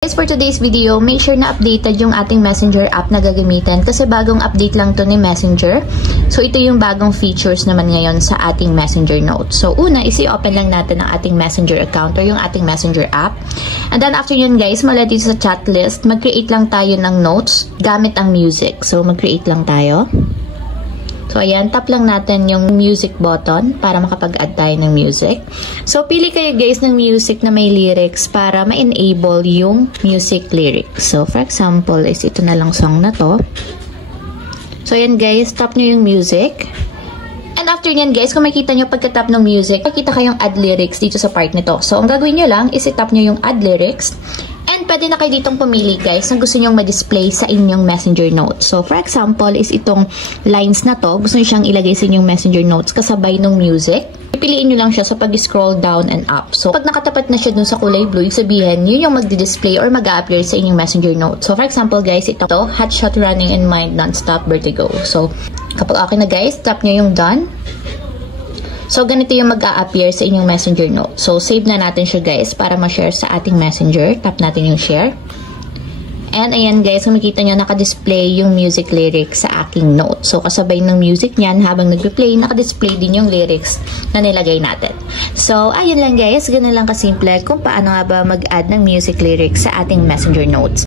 Guys, for today's video, make sure na updated yung ating Messenger app na gagamitin kasi bagong update lang to ni Messenger. So, ito yung bagong features naman ngayon sa ating Messenger Notes. So, una, isi-open lang natin ang ating Messenger account or yung ating Messenger app. And then, after yun guys, mula dito sa chat list, mag-create lang tayo ng notes gamit ang music. So, mag-create lang tayo. So, ayan, tap lang natin yung music button para makapag-add tayo ng music. So, pili kayo guys ng music na may lyrics para ma-enable yung music lyrics. So, for example, is ito na lang song na to. So, ayan guys, tap nyo yung music. And after nyan guys, kung makita nyo pagka-tap ng music, makita kayong add lyrics dito sa part nito. So, ang gagawin nyo lang is i-tap nyo yung add lyrics. And pwede na kayo ditong pumili guys na gusto nyong ma-display sa inyong Messenger Notes. So, for example, is itong lines na to, gusto nyo siyang ilagay sa inyong Messenger Notes kasabay ng music. Pipiliin nyo lang siya sa pag-scroll down and up. So, pag nakatapat na siya dun sa kulay blue, sabihin, yun yung mag-display or mag-a-appear sa inyong Messenger Notes. So, for example guys, ito, hot shot running in mind, non-stop vertigo. So, kapag okay na guys, tap nyo yung done. So, ganito yung mag-a-appear sa inyong Messenger Note. So, save na natin siya guys para ma-share sa ating Messenger. Tap natin yung share. And ayan guys, kung makita nyo, naka-display yung music lyrics sa aking note. So, kasabay ng music niyan, habang nag-replay, naka-display din yung lyrics na nilagay natin. So, ayun lang guys, ganun lang kasimple kung paano nga ba mag-add ng music lyrics sa ating Messenger Notes.